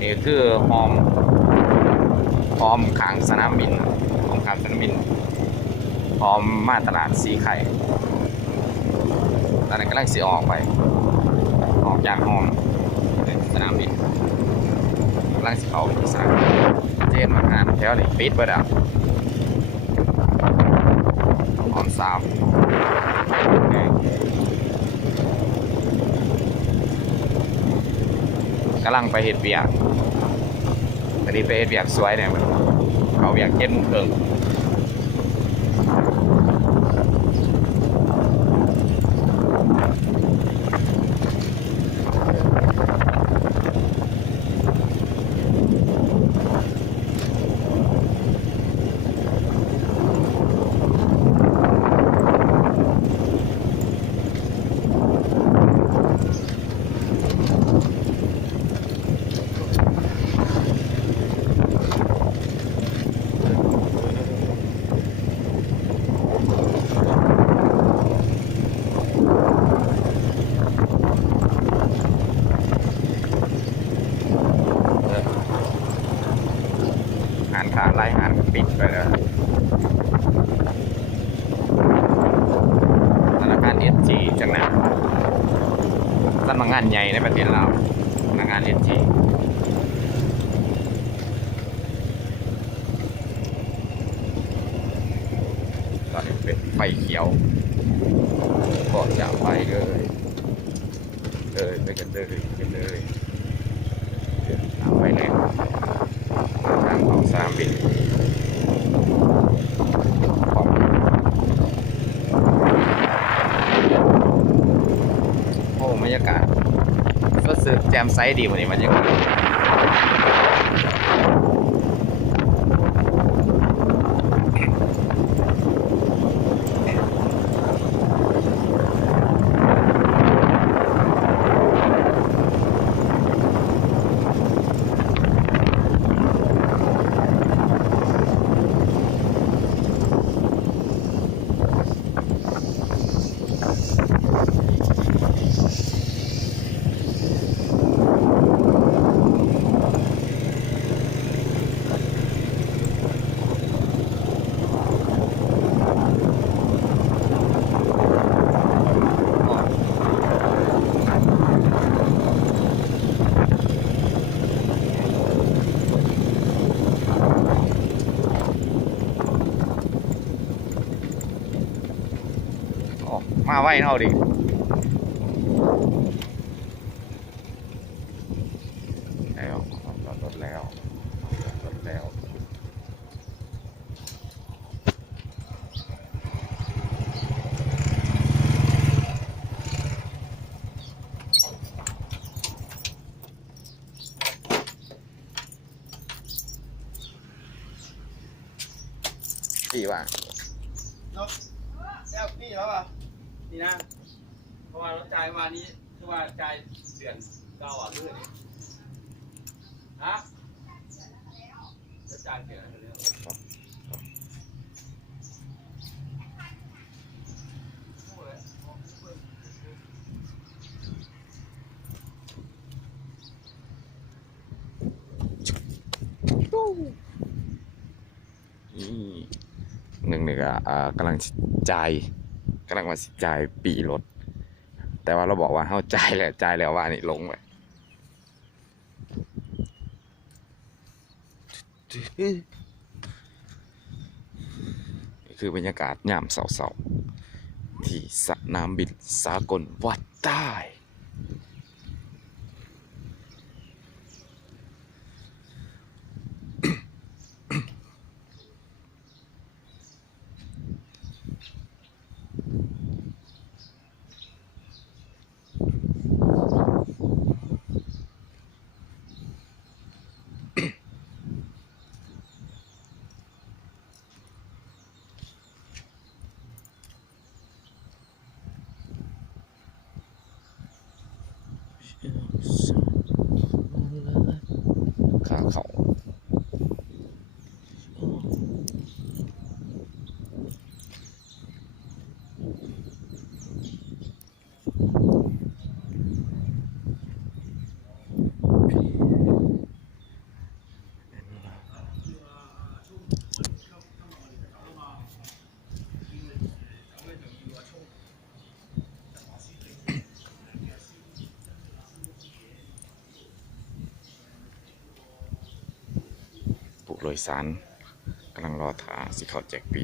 นี่คือหอมหอมขางสนามบินหอมขางสนามบินหอมมาตลาดสีไข่ตอนนั้นกำลังสีออกไป ออกจากหอมสนามบินกำลังสีเขาไปสนามบินเจนมาหานแถวนี้ปิดไปแล้วหอมสาวำลังไปเห็ดเบียกตอดีไปเห็ดเบียกสวยเนี่ยเขาเบียกเจ็ดมุมเพิง ปิดไปแล้วธนาคารเอสจีจังนะสำนักงานใหญ่ในประเทศเราวธนาคารเอสจีตอนนี้เป็นไฟเขียวก็จะไปเลยเลยไปกันเลยไปกันเลยเอาไปเลยทางของสนามบินโอ้บรรยากาศก็ สึกแจมไซด์ดีกว่านี้บรรยากาศโอ้มา ไว้เท่าดิแล้วรถแล้วรถแล้วพี่ว่าแล้วพี่แล้วอะ นี่นะ เพราะว่าเราจ่ายมานี้คือว่าจ่ายเดือนเก้าอะเรื่อยฮะจะจ่ายเดือนเรื่อยนี่หนึ่งหนึ่งอะอ่ากำลังจ่าย กำลังมาสิจ่ายปีรถ แต่ว่าเราบอกว่าเข้าจ่ายแล้วจ่ายแล้วว่านี่ลงไปคือบรรยากาศยามเสาๆที่สนามบินสากลวัดใต้ 山出看 ดยสารกำลังรอถาสิเขาแจกปี